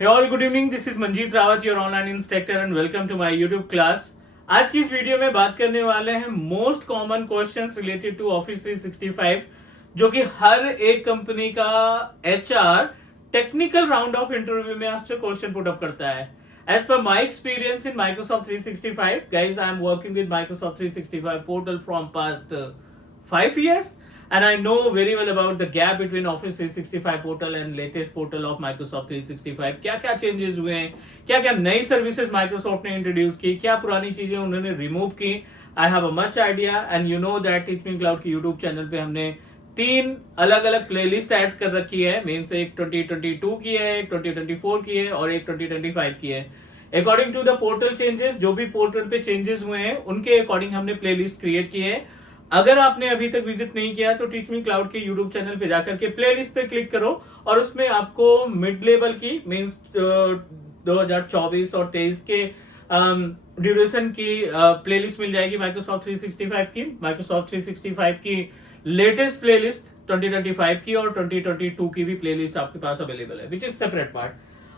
Hey all, good evening. This is Manjeet Rawat, your online instructor, and welcome to my YouTube class. आज की इस video में बात करने वाले हैं most common questions related to office 365, जो कि हर एक कंपनी का HR technical round of interview में आपसे क्वेश्चन पुट अप करता है. As per my experience in Microsoft 365, guys, I am working with Microsoft 365 portal from past 5 years. And I know very well about the gap between Office 365 portal and latest portal of Microsoft 365. क्या क्या changes हुए हैं, क्या क्या नई services Microsoft ने introduce की, क्या पुरानी चीजें उन्होंने रिमूव की. I have a much idea and you know that teach Me cloud के यूट्यूब चैनल पे हमने 3 अलग अलग प्लेलिस्ट ऐड कर रखी है. मेन से एक 2022 की है, एक 2024 की है और एक 2025 की है. According to the portal changes, जो भी पोर्टल पे चेंजेस हुए हैं उनके अकॉर्डिंग हमने प्लेलिस्ट क्रिएट की है. अगर आपने अभी तक विजिट नहीं किया तो टीच मी क्लाउड के यूट्यूब चैनल पे जाकर के प्लेलिस्ट पे क्लिक करो और उसमें आपको मिड लेवल की मींस 2024 और 23 के ड्यूरेशन की प्लेलिस्ट मिल जाएगी. माइक्रोसॉफ्ट 365 की लेटेस्ट प्लेलिस्ट 2025 की और 2022 की भी प्लेलिस्ट आपके पास अवेलेबल है, which is separate part.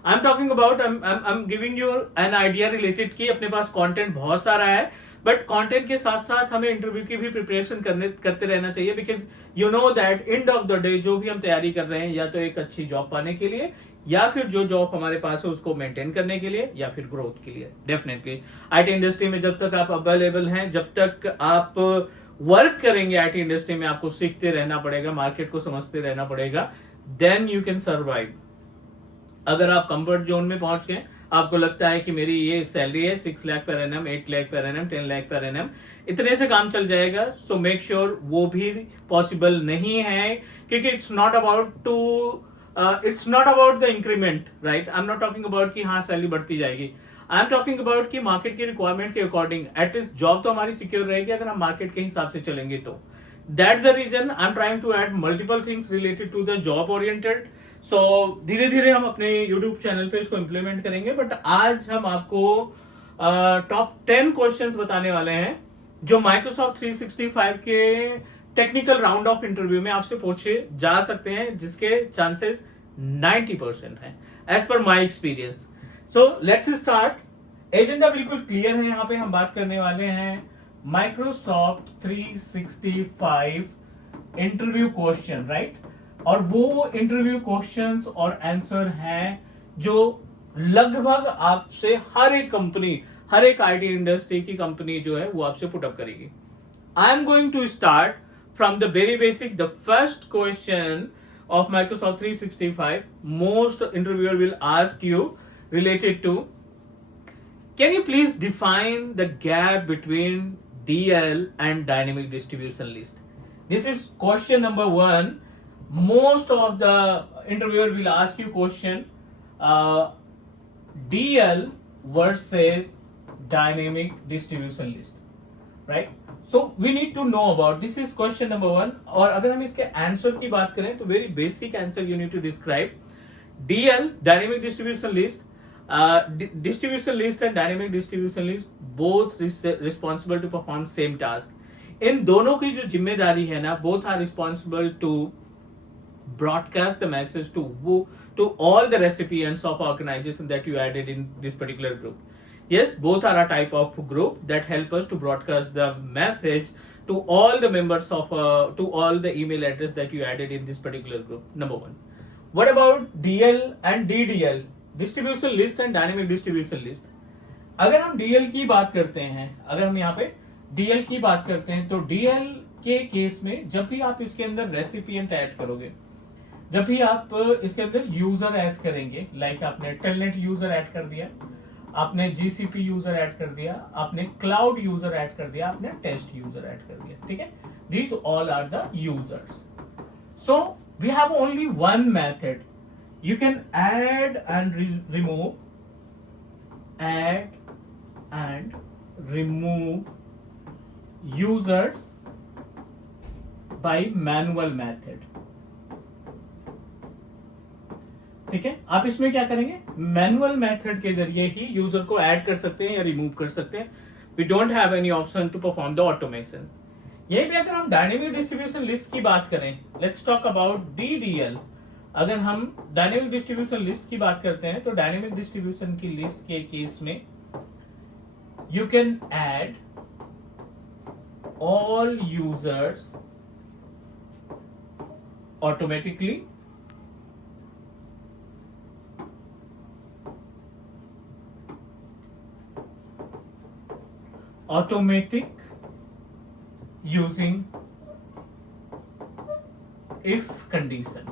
I am talking about, I am giving you an idea related की अपने पास कंटेंट बहुत सारा है, बट कंटेंट के साथ साथ हमें इंटरव्यू की भी प्रिपरेशन करते रहना चाहिए. Because you know that end of the day जो भी हम तैयारी कर रहे हैं, या तो एक अच्छी जॉब पाने के लिए, या फिर जो जॉब हमारे पास है उसको मेंटेन करने के लिए, या फिर ग्रोथ के लिए. डेफिनेटली आईटी इंडस्ट्री में जब तक आप अवेलेबल हैं, जब तक आप वर्क करेंगे आईटी इंडस्ट्री में, आपको सीखते रहना पड़ेगा, मार्केट को समझते रहना पड़ेगा, देन यू कैन सर्वाइव. अगर आप कंफर्ट जोन में पहुंच गए, आपको लगता है कि मेरी ये सैलरी है 6 लाख पर एनएम, 8 लाख पर एनएम, 10 लाख पर एनएम, इतने से काम चल जाएगा, सो मेक श्योर वो भी पॉसिबल नहीं है. क्योंकि it's not about the increment, right. I am not talking about कि हाँ सैलरी बढ़ती जाएगी. आई एम टॉकिंग अबाउट कि मार्केट की रिक्वायरमेंट के अकॉर्डिंग एटलीस्ट जॉब तो हमारी सिक्योर रहेगी अगर हम मार्केट के हिसाब से चलेंगे तो. That's the reason I am trying to add multiple things related to the job oriented. So धीरे धीरे हम अपने YouTube चैनल पे इसको इम्प्लीमेंट करेंगे. बट आज हम आपको टॉप 10 क्वेश्चंस बताने वाले हैं जो माइक्रोसॉफ्ट 365 के टेक्निकल राउंड ऑफ इंटरव्यू में आपसे पूछे जा सकते हैं, जिसके चांसेस 90% हैं as per my experience. So let's start. Agenda बिल्कुल क्लियर है. यहाँ पे हम बात करने वाले हैं माइक्रोसॉफ्ट 365 इंटरव्यू क्वेश्चन, राइट. और वो इंटरव्यू क्वेश्चंस और आंसर हैं जो लगभग आपसे हर एक कंपनी, हर एक आईटी इंडस्ट्री की कंपनी जो है वो आपसे पुटअप करेगी. I am going to start from the very basic. The first question of Microsoft 365 most interviewer will ask you related to, can you please define the gap between DL and dynamic distribution list. This is question number 1. Most of the interviewer will ask you question DL versus dynamic distribution list, right? So we need to know about this. Is question number 1. और अगर हम इसके answer की बात करें तो very basic answer you need to describe. DL dynamic distribution list, distribution list and dynamic distribution list both responsible to perform same task. इन दोनों की जो जिम्मेदारी है ना, both are responsible to broadcast the message to all the recipients of organization that you added in this particular group. Yes, both are a type of group that help us to broadcast the message to all the members of to all the email address that you added in this particular group. Number 1. What about DL and DDL, distribution list and dynamic distribution list? अगर हम DL की बात करते हैं, अगर हम यहाँ पे DL की बात करते हैं, तो DL के केस में जब भी आप इसके अंदर रेसिपिएंट ऐड करोगे, जब भी आप इसके अंदर यूजर ऐड करेंगे, लाइक आपने टेलनेट यूजर ऐड कर दिया, आपने GCP यूजर ऐड कर दिया, आपने क्लाउड यूजर ऐड कर दिया, आपने टेस्ट यूजर ऐड कर दिया, ठीक है. These all are the users. So we have only one method. You can add and remove, add and remove users by manual method. ठीक है. आप इसमें क्या करेंगे, मैनुअल मेथड के जरिए ही यूजर को ऐड कर सकते हैं या रिमूव कर सकते हैं. We don't have any option to perform the automation. यहीं पे अगर हम डायनेमिक डिस्ट्रीब्यूशन लिस्ट की बात करें, लेट्स टॉक अबाउट DDL. अगर हम डायनेमिक डिस्ट्रीब्यूशन लिस्ट की बात करते हैं तो डायनेमिक डिस्ट्रीब्यूशन की लिस्ट के केस में you can add all users automatically using if condition.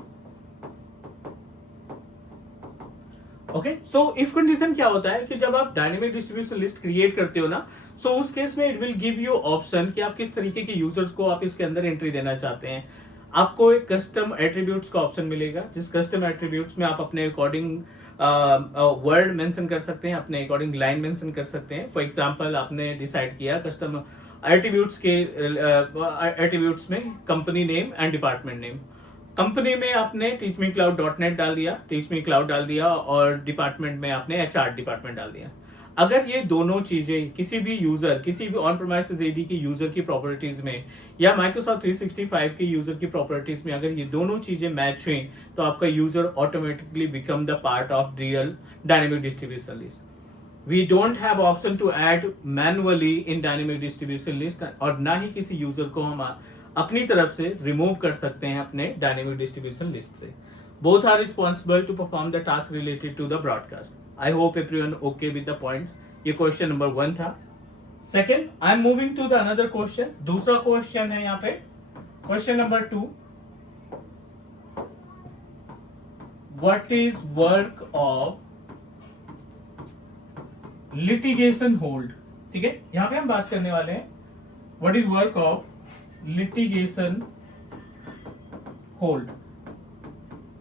Okay, so if condition क्या होता है कि जब आप डायनेमिक डिस्ट्रीब्यूशन लिस्ट क्रिएट करते हो ना, सो उस केस में it will give you option कि आप किस तरीके के यूजर्स को आप इसके अंदर एंट्री देना चाहते हैं। आपको एक कस्टम एट्रीब्यूट्स का ऑप्शन मिलेगा, जिस कस्टम एट्रीब्यूट्स में आप अपने अकॉर्डिंग वर्ड मेंशन कर सकते हैं, अपने अकॉर्डिंग लाइन मेंशन कर सकते हैं। फॉर एग्जांपल आपने डिसाइड किया कस्टम एट्रीब्यूट्स के एट्रीब्यूट्स में company name and department name. Company में आपने teachmecloud.net डाल दिया, teachmecloud डाल दिया, और डिपार्टमेंट में आपने HR डिपार्टमेंट डाल दिया। अगर ये दोनों चीजें किसी भी यूजर, किसी भी ऑन प्रेमाइसेस एडी के यूजर की प्रॉपर्टीज में या माइक्रोसॉफ्ट 365 के यूजर की प्रॉपर्टीज में अगर ये दोनों चीजें मैच हुई तो आपका user automatically become the part of real dynamic distribution list. We don't have option to add manually in dynamic distribution list, और ना ही किसी यूजर को हम अपनी तरफ से रिमूव कर सकते हैं अपने डायनेमिक डिस्ट्रीब्यूशन लिस्ट से। Both are responsible to perform the task related to the broadcast. I hope everyone okay with the points. ये क्वेश्चन नंबर 1 था। Second, I am moving to the another question. दूसरा question है यहाँ पे question number 2, what is work of litigation hold. ठीक है, यहां पे हम बात करने वाले हैं what is work of litigation hold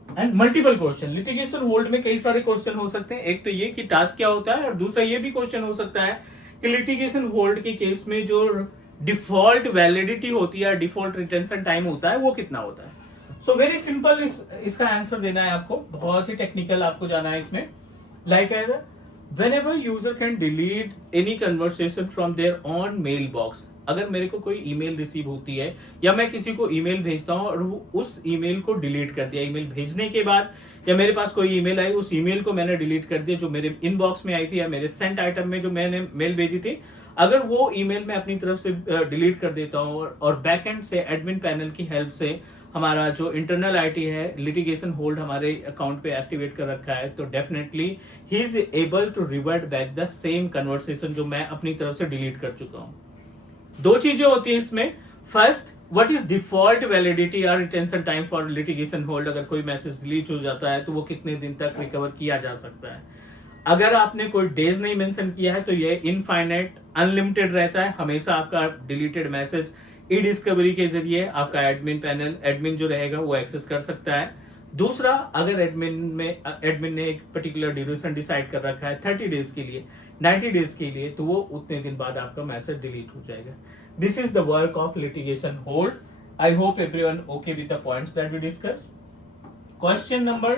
and multiple question. Litigation hold में कई सारे क्वेश्चन हो सकते हैं। एक तो ये कि टास्क क्या होता है, और दूसरा ये भी क्वेश्चन हो सकता है कि लिटिगेशन होल्ड के केस में जो डिफॉल्ट वैलिडिटी होती है, डिफॉल्ट रिटेंशन टाइम होता है, वो कितना होता है। सो वेरी सिंपल इसका आंसर देना है आपको, बहुत ही टेक्निकल आपको जाना है इसमें। Like as whenever user can delete any conversation from their own mailbox, अगर मेरे को कोई ईमेल रिसीव होती है या मैं किसी को ईमेल भेजता हूं और वो उस ईमेल को डिलीट कर दिया, ईमेल भेजने के बाद या मेरे पास कोई ईमेल आई, उस ईमेल को मैंने डिलीट कर दिया जो मेरे इनबॉक्स में आई थी या मेरे सेंट आइटम में जो मैंने मेल भेजी थी, अगर वो ईमेल मैं अपनी तरफ से डिलीट कर देता हूं और बैकएंड से एडमिन पैनल की हेल्प से हमारा जो इंटरनल आईटी है लिटिगेशन होल्ड हमारे अकाउंट पे एक्टिवेट कर रखा है, तो definitely he is able to revert back the same conversation जो मैं अपनी तरफ से डिलीट कर चुका हूं। दो चीजें होती है इसमें। First, what is default validity और retention time for litigation hold. अगर कोई मैसेज डिलीट हो जाता है तो वो कितने दिन तक रिकवर किया जा सकता है। अगर आपने कोई डेज नहीं मेंशन किया है तो ये इनफाइनाइट अनलिमिटेड रहता है, हमेशा आपका डिलीटेड मैसेज ई डिस्कवरी के जरिए आपका एडमिन जो रहेगा वो एक्सेस कर सकता है। दूसरा, अगर एडमिन ने एक पर्टिकुलर ड्यूरेशन डिसाइड कर रखा है 30 डेज के लिए, 90 डेज के लिए, तो वो उतने दिन बाद आपका मैसेज डिलीट हो जाएगा। This is the work of litigation hold. I hope everyone okay with the points that we discuss. Question number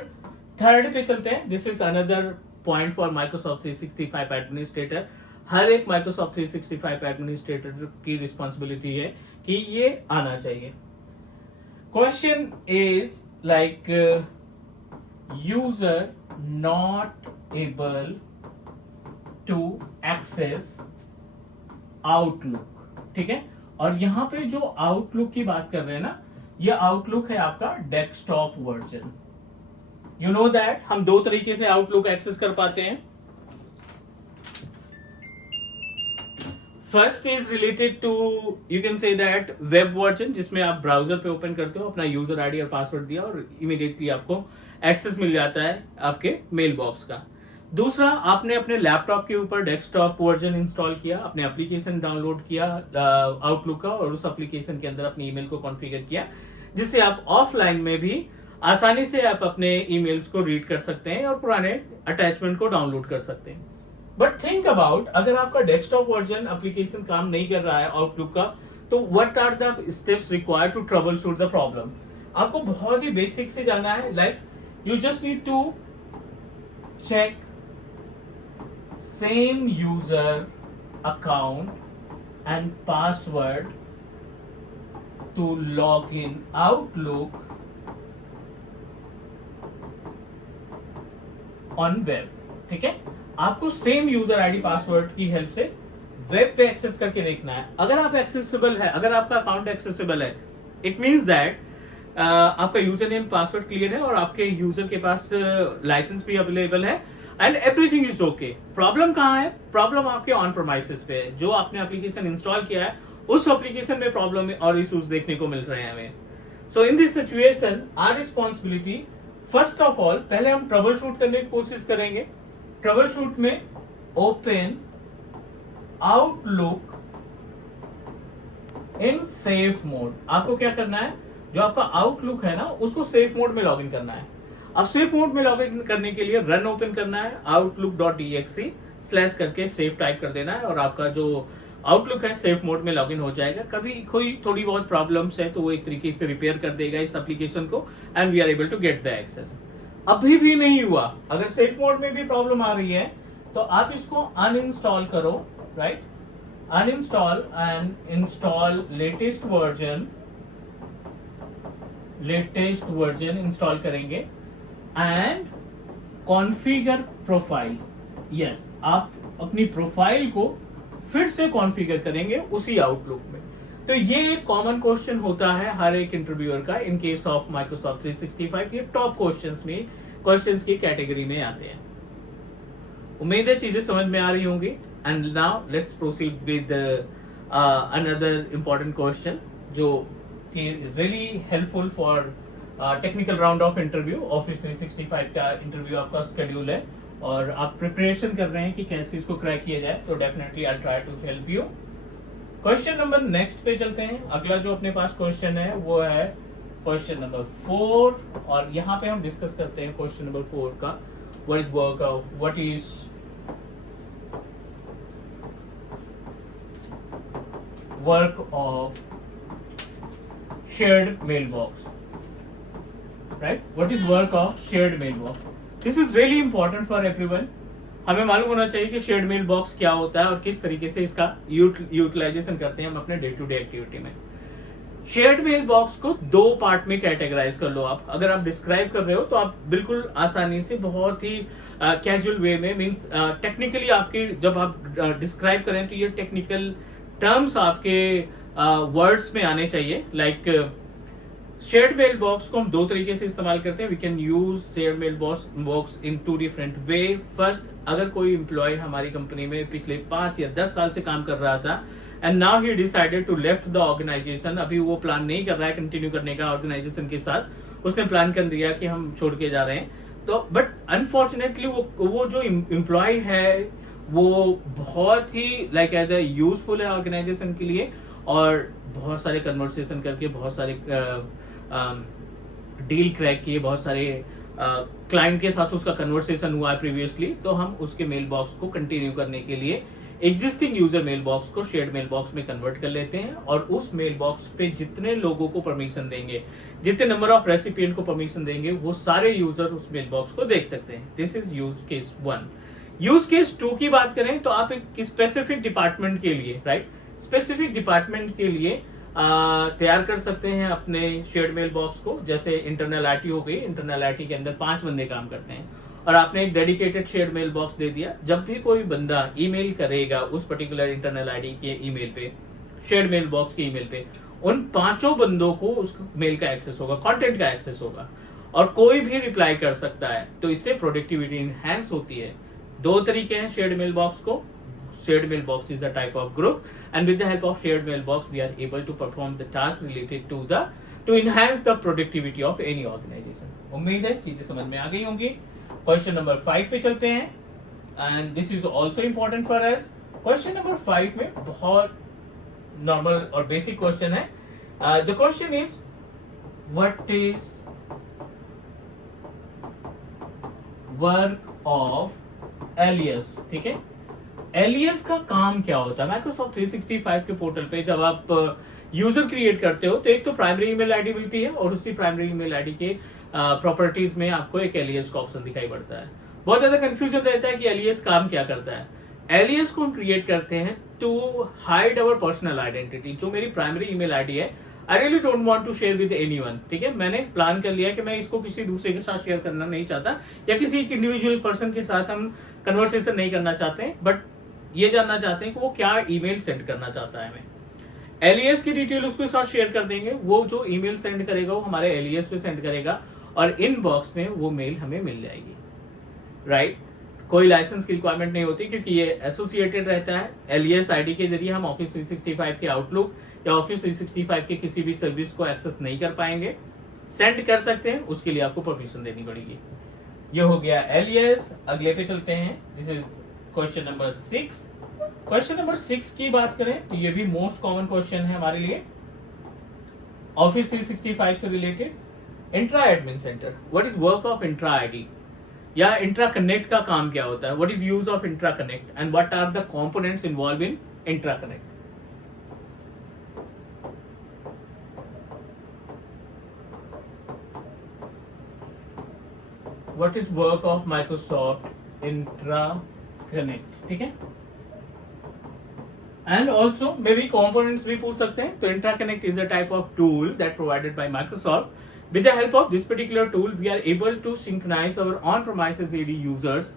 3 पे चलते हैं। This is another point for Microsoft 365 administrator. हर एक माइक्रोसॉफ्ट 365 एडमिनिस्ट्रेटर की रिस्पॉन्सिबिलिटी है कि ये आना चाहिए। Question is like user not able to access Outlook. ठीक है, और यहां पे जो आउटलुक की बात कर रहे हैं ना, ये आउटलुक है आपका desktop version. You know that हम दो तरीके से आउटलुक एक्सेस कर पाते हैं। First is related to, you can say that web version, जिसमें आप ब्राउजर पे ओपन करते हो, अपना यूजर आईडी और पासवर्ड दिया और इमीडिएटली आपको एक्सेस मिल जाता है आपके मेल बॉक्स का। दूसरा, आपने अपने लैपटॉप के ऊपर डेस्कटॉप वर्जन इंस्टॉल किया, अपने एप्लीकेशन डाउनलोड किया आउटलुक का, और उस एप्लीकेशन के अंदर अपनी ईमेल को कॉन्फ़िगर किया, जिससे आप ऑफलाइन में भी आसानी से आप अपने ईमेल्स को रीड कर सकते हैं और पुराने अटैचमेंट को डाउनलोड कर सकते हैं। बट थिंक अबाउट, अगर आपका डेस्कटॉप वर्जन एप्लीकेशन काम नहीं कर रहा है आउटलुक का, तो what are the steps required to troubleshoot the problem. आपको बहुत ही बेसिक से जाना है। Like you just need to check same user account and password to log in Outlook on web, ठीक है। आपको सेम यूजर आईडी पासवर्ड की हेल्प से वेब पे एक्सेस करके देखना है। अगर आप एक्सेसिबल है, अगर आपका अकाउंट एक्सेसिबल है, इट मींस दैट आपका यूजर नेम पासवर्ड क्लियर है और आपके यूजर के पास लाइसेंस भी अवेलेबल है and everything is okay. Problem कहाँ है? प्रॉब्लम आपके ऑन प्रोमाइसेस पे है। जो आपने एप्लीकेशन इंस्टॉल किया है उस एप्लीकेशन में प्रॉब्लम और इश्यूज देखने को मिल रहे हैं हमें। So in this situation our responsibility, first of all पहले हम ट्रबल शूट करने की कोशिश करेंगे। ट्रबल शूट में open Outlook in safe mode. आपको क्या करना है, जो आपका आउटलुक है ना उसको सेफ मोड में लॉगिन करना है। अब सेफ मोड में लॉगिन करने के लिए रन ओपन करना है, outlook.exe स्लैश करके सेफ टाइप कर देना है और आपका जो आउटलुक है सेफ मोड में लॉगिन हो जाएगा। कभी कोई थोड़ी बहुत प्रॉब्लम्स है तो वो एक तरीके से रिपेयर कर देगा इस एप्लीकेशन को and we are able to get the access. अभी भी नहीं हुआ, अगर सेफ मोड में भी प्रॉब्लम आ रही है तो आप इसको अनइंस्टॉल करो, right, uninstall and install latest version install करेंगे एंड कॉन्फ़िगर प्रोफाइल। यस, आप अपनी प्रोफाइल को फिर से कॉन्फ़िगर करेंगे उसी आउटलुक में। तो ये एक कॉमन क्वेश्चन होता है हर एक इंटरव्यूअर का इन केस ऑफ माइक्रोसॉफ्ट 365। ये टॉप क्वेश्चंस की कैटेगरी में आते हैं। उम्मीद है चीजें समझ में आ रही होंगी। And now let's proceed with another important question जो कि really helpful for technical round of interview. Office 365 का इंटरव्यू आपका शेड्यूल है और आप प्रिपरेशन कर रहे हैं कि कैसे इसको क्रैक किया जाए, तो definitely I try to help you. Question number next पे चलते हैं। अगला जो अपने पास क्वेश्चन है वो है क्वेश्चन नंबर 4 और यहाँ पे हम डिस्कस करते हैं क्वेश्चन नंबर 4 का what is work of shared mailbox, right? What is work of shared mailbox? This is really important for everyone. हमें मालूम होना चाहिए कि शेयर्ड मेल बॉक्स क्या होता है और किस तरीके से इसका यूटिलाइजेशन करते हैं हम अपने डे टू डे एक्टिविटी में। शेयर्ड मेल बॉक्स को दो पार्ट में कैटेगराइज कर लो आप। अगर आप डिस्क्राइब कर रहे हो तो आप बिल्कुल आसानी से बहुत ही कैजुअल वे में, मीन्स टेक्निकली आपके जब आप डिस्क्राइब करें तो ये टेक्निकल टर्म्स आपके वर्ड्स में आने चाहिए। लाइक शेयर्ड मेल बॉक्स को हम दो तरीके से इस्तेमाल करते हैं। We can use shared mail box in 2 different way. First, अगर कोई एम्प्लॉय हमारी कंपनी में पिछले 5 या 10 साल से काम कर रहा था and now he decided to left the organization, अभी वो प्लान नहीं कर रहा है कंटिन्यू करने का ऑर्गेनाइजेशन के साथ, उसने प्लान कर दिया कि हम छोड़ के जा रहे हैं, तो बट अनफॉर्चुनेटली वो जो एम्प्लॉय है वो बहुत ही लाइक एज ए यूजफुल है ऑर्गेनाइजेशन के लिए और बहुत सारे कन्वर्सेशन करके बहुत सारे डील क्रैक किए, बहुत सारे क्लाइंट के साथ उसका कन्वर्सेशन हुआ है प्रीवियसली, तो हम उसके मेल बॉक्स को कंटिन्यू करने के लिए एग्जिस्टिंग यूजर मेल बॉक्स को शेयर्ड मेल बॉक्स में कन्वर्ट कर लेते हैं और उस मेल बॉक्स पे जितने लोगों को परमिशन देंगे, जितने नंबर ऑफ रेसिपिएंट को परमिशन देंगे, वो सारे यूजर उस मेल बॉक्स को देख सकते हैं। This is use case 1। Use case 2 की बात करें तो आप एक स्पेसिफिक डिपार्टमेंट के लिए, राइट, स्पेसिफिक डिपार्टमेंट के लिए तैयार कर सकते हैं अपने शेयर्ड मेल बॉक्स को। जैसे इंटरनल आईटी हो गई, इंटरनल आईटी के अंदर 5 बंदे काम करते हैं और आपने एक डेडिकेटेड शेयर्ड मेल बॉक्स दे दिया। जब भी कोई बंदा ईमेल करेगा उस पर्टिकुलर इंटरनल आईडी के ईमेल पे, शेयर्ड मेल बॉक्स के ईमेल पे, उन 5 बंदों को उस मेल का एक्सेस होगा, कंटेंट का एक्सेस होगा और कोई भी रिप्लाई कर सकता है। तो इससे प्रोडक्टिविटी इनहैंस होती है। 2 तरीके हैं शेयर्ड मेल बॉक्स को। Shared mailbox is a type of group, and with the help of shared mailbox, we are able to perform the task related to enhance the productivity of any organization. उम्मीद है चीजें समझ में आ गई होंगी। Question number 5 पे चलते हैं, and this is also important for us. Question number 5 में बहुत नॉर्मल और बेसिक क्वेश्चन है। The question is, what is work of alias? ठीक है, एलियस का काम क्या होता है? माइक्रोसॉफ्ट 365 के पोर्टल पे जब आप यूजर क्रिएट करते हो तो एक तो प्राइमरी ईमेल आईडी मिलती है और उसी प्राइमरी ईमेल आईडी के प्रॉपर्टीज में आपको एक एलियस का ऑप्शन दिखाई पड़ता है। बहुत ज्यादा कंफ्यूजन रहता है कि एलियस काम क्या करता है। एलियस को हम क्रिएट करते हैं to hide our personal identity. जो मेरी प्राइमरी ईमेल आईडी है, I really don't want to share with anyone, ठीक है। मैंने प्लान कर लिया कि मैं इसको किसी दूसरे के साथ शेयर करना नहीं चाहता, या किसी एक इंडिविजुअल पर्सन के साथ हम कन्वर्सेशन नहीं करना चाहते हैं, बट ये जानना चाहते हैं कि वो क्या ईमेल सेंड करना चाहता है। हमें एलियस की डिटेल उसके साथ शेयर कर देंगे, वो जो ईमेल सेंड करेगा वो हमारे एलियस पे सेंड करेगा और इनबॉक्स में वो मेल हमें मिल जाएगी, राइट। कोई लाइसेंस की रिक्वायरमेंट नहीं होती, क्योंकि ये एसोसिएटेड रहता है। एलियस आईडी के जरिए हम ऑफिस 365 के आउटलुक या ऑफिस 365 के किसी भी सर्विस को एक्सेस नहीं कर पाएंगे। सेंड कर सकते हैं, उसके लिए आपको परमिशन देनी पड़ेगी। ये हो गया एलियस। अगले पे चलते हैं। This is question number 6। Question number 6 की बात करें तो ये भी मोस्ट कॉमन क्वेश्चन है हमारे लिए, ऑफिस 365 से रिलेटेड। Entra admin centre, what is work of Entra ID, या इंट्रा कनेक्ट का काम क्या होता है, what is use of Entra connect and what are the components involve in Entra connect. What is work of Microsoft Entra connect, ठीक है। And also maybe components भी पूछ सकते हैं। तो Entra connect is a type of tool that provided by Microsoft. With the help of this particular tool, we are able to synchronize our on-premises AD users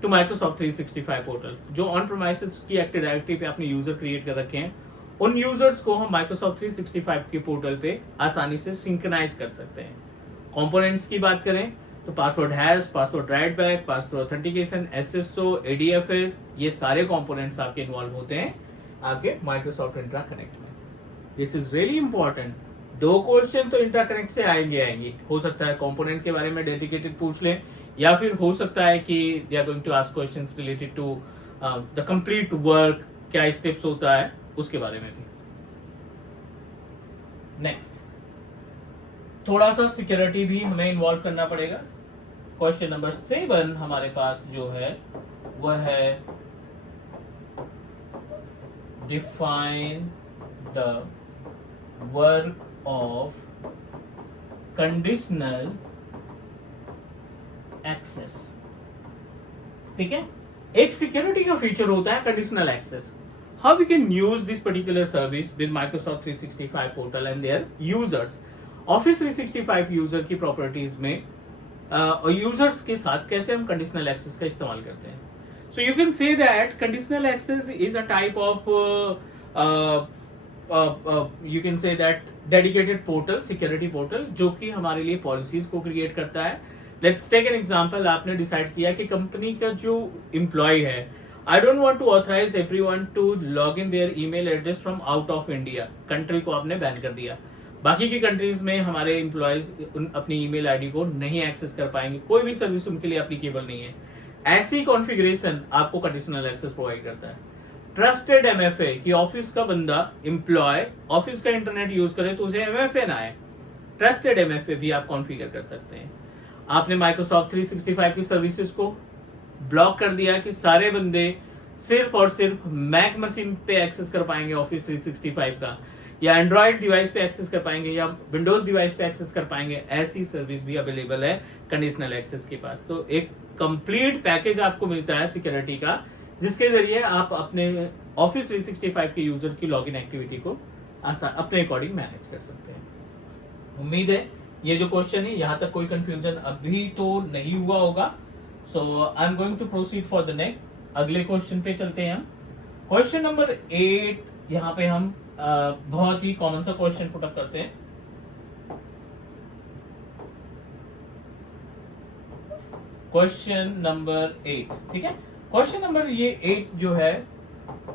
to Microsoft 365 portal. जो on-premises की Active Directory पे आपने user create कर रखे हैं, उन users को हम Microsoft 365 के पोर्टल पे आसानी से सिंक्रोनाइज कर सकते हैं. कंपोनेंट्स की बात करें तो password hash, password right back, password authentication, SSO, ADFS, ये सारे कंपोनेंट्स आपके इन्वॉल्व होते हैं आपके Microsoft इंट्रा कनेक्ट में. This is really important. 2 question तो इंट्रा कनेक्ट से आएंगे. हो सकता है कंपोनेंट के बारे में डेडिकेटेड पूछ लें, या फिर हो सकता है कि they are going to ask questions related to the complete work, क्या स्टेप्स होता है उसके बारे में भी. नेक्स्ट, थोड़ा सा सिक्योरिटी भी हमें इन्वॉल्व करना पड़ेगा. क्वेश्चन नंबर 7 हमारे पास जो है वह है define the work of conditional access. ठीक है, एक सिक्योरिटी का फीचर होता है conditional access. How we can use this particular service with Microsoft 365 portal and their users. Office 365 user की प्रॉपर्टीज में यूजर्स के साथ कैसे हम कंडीशनल एक्सेस का इस्तेमाल करते हैं. So you can say that conditional access is a type of you can say that dedicated portal, security portal, जो कि हमारे लिए पॉलिसीज को क्रिएट करता है. Let's take an example. आपने डिसाइड किया कि कंपनी का जो एम्प्लॉय है, I don't want to authorize everyone to log in their email address from out of India. Country को आपने बैन कर दिया. बाकी की कंट्रीज में हमारे एम्प्लॉयज अपनी ईमेल आईडी को नहीं एक्सेस कर पाएंगे, कोई भी सर्विस उनके लिए एप्लीकेबल नहीं है. ऐसी कॉन्फ़िगरेशन आपको कंडीशनल एक्सेस प्रोवाइड करता है. ट्रस्टेड MFA कि ऑफिस का बंदा एम्प्लॉय ऑफिस का इंटरनेट यूज करे तो उसे MFA ना आए, ट्रस्टेड MFA भी आप कॉन्फ़िगर कर सकते हैं. आपने माइक्रोसॉफ्ट 365 की सर्विसेज को ब्लॉक कर दिया कि सारे बंदे सिर्फ और सिर्फ मैक मशीन पे एक्सेस कर पाएंगे ऑफिस 365 का, या एंड्रॉइड डिवाइस पे एक्सेस कर पाएंगे, या विंडोज डिवाइस पे एक्सेस कर पाएंगे. ऐसी सर्विस भी अवेलेबल है कंडीशनल एक्सेस के पास. तो एक कंप्लीट पैकेज आपको मिलता है सिक्योरिटी का, जिसके जरिए आप अपने ऑफिस 365 के यूजर की लॉगिन एक्टिविटी को अपने अकॉर्डिंग मैनेज कर सकते हैं. उम्मीद है ये जो क्वेश्चन है यहाँ तक कोई कंफ्यूजन अभी तो नहीं हुआ होगा. So I am going to proceed for the next. अगले क्वेश्चन पे चलते हैं हम. Question number 8. यहाँ पे हम बहुत ही कॉमन सा क्वेश्चन पुट अप करते हैं. क्वेश्चन नंबर 8, ठीक है. क्वेश्चन नंबर ये 8 जो है,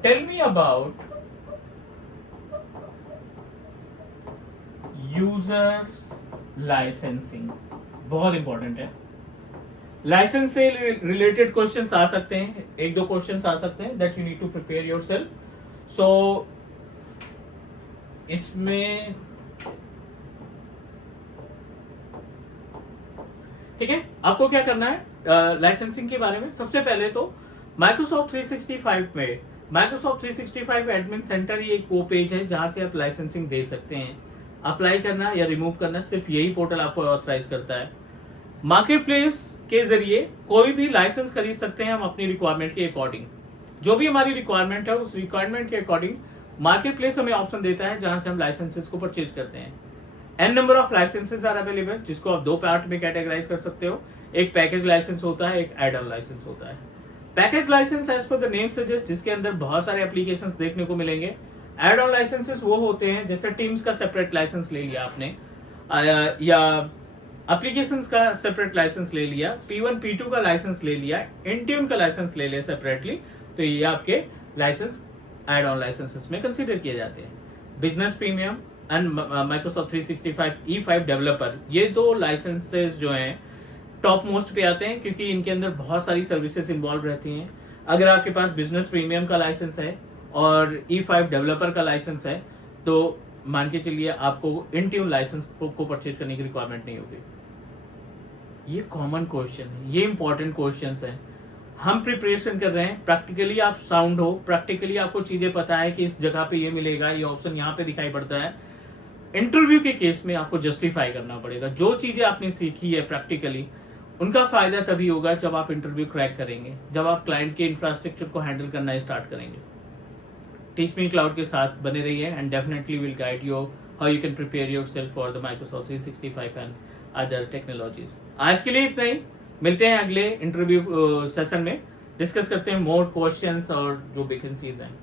tell me about users licensing. बहुत इंपॉर्टेंट है. लाइसेंस से रिलेटेड क्वेश्चंस आ सकते हैं, 1-2 क्वेश्चंस आ सकते हैं that you need to prepare yourself. So इसमें ठीक है, आपको क्या करना है लाइसेंसिंग के बारे में. सबसे पहले तो माइक्रोसॉफ्ट 365 में माइक्रोसॉफ्ट 365 एडमिन सेंटर ही एक वो पेज है जहां से आप लाइसेंसिंग दे सकते हैं. अप्लाई करना या रिमूव करना सिर्फ यही पोर्टल आपको ऑथराइज करता है. मार्केट प्लेस के जरिए कोई भी लाइसेंस खरीद सकते हैं हम अपनी रिक्वायरमेंट के अकॉर्डिंग. जो भी हमारी रिक्वायरमेंट है उस रिक्वायरमेंट के अकॉर्डिंग मार्केट प्लेस हमें ऑप्शन देता है जहां से हम लाइसेंसेस को परचेज करते हैं। An number of licenses are available, जिसको आप दो पार्ट में कैटेगराइज कर सकते हो। एक पैकेज लाइसेंस होता है, एक एड ऑन लाइसेंस होता है। Package license as per the name suggest, जिसके अंदर बहुत सारे एप्लीकेशंस देखने को मिलेंगे। एड ऑन लाइसेंसेस वो होते हैं जैसे टीम्स का सेपरेट लाइसेंस ले लिया आपने, या एप्लीकेशंस का सेपरेट लाइसेंस ले लिया, P1 P2 का लाइसेंस ले लिया, इंट्यून का लाइसेंस ले लिया सेपरेटली, तो ये आपके लाइसेंस एड ऑन लाइसेंसेस में कंसीडर किए जाते हैं। Business premium and Microsoft 365 E5 developer, ये दो लाइसेंसेस जो हैं टॉप मोस्ट पे आते हैं, क्योंकि इनके अंदर बहुत सारी सर्विसेज इन्वॉल्व रहती हैं। अगर आपके पास बिजनेस प्रीमियम का लाइसेंस है और E5 डेवलपर का लाइसेंस है, तो मान के चलिए आपको इंट्यून लाइसेंस को परचेज करने की रिक्वायरमेंट नहीं होगी। ये कॉमन क्वेश्चन है, ये इंपॉर्टेंट क्वेश्चन है। हम प्रिपरेशन कर रहे हैं, प्रैक्टिकली आप साउंड हो, प्रैक्टिकली आपको चीजें पता है कि इस जगह पे ये मिलेगा, ये ऑप्शन यहाँ पे दिखाई पड़ता है। इंटरव्यू के केस में आपको जस्टिफाई करना पड़ेगा। जो चीजें आपने सीखी है प्रैक्टिकली, उनका फायदा तभी होगा जब आप इंटरव्यू क्रैक करेंगे, जब आप क्लाइंट के इंफ्रास्ट्रक्चर को हैंडल करना स्टार्ट करेंगे। टीच मी क्लाउड के साथ बने रहिए and definitely will guide you how you can prepare yourself for the Microsoft 365 and other technologies. आज के लिए इतना ही, मिलते हैं अगले इंटरव्यू सेशन में, डिस्कस करते हैं मोर क्वेश्चंस और जो वैकेंसीज हैं।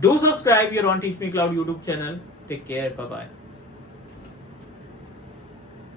Do subscribe your on Teach Me Cloud YouTube channel. Take care, bye bye.